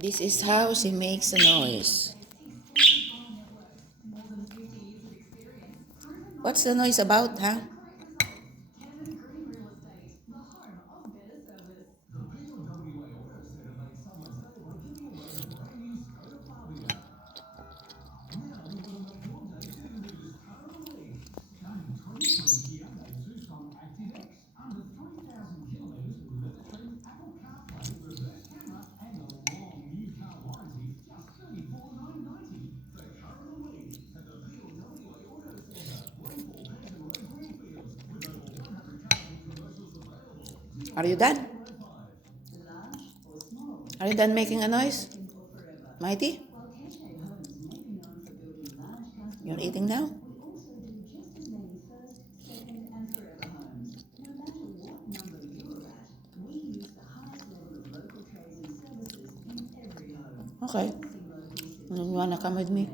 This is how she makes a noise. What's the noise about, huh? Are you done? Are you done making a noise? Mighty? You're eating now? Okay. You wanna come with me?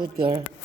Good girl.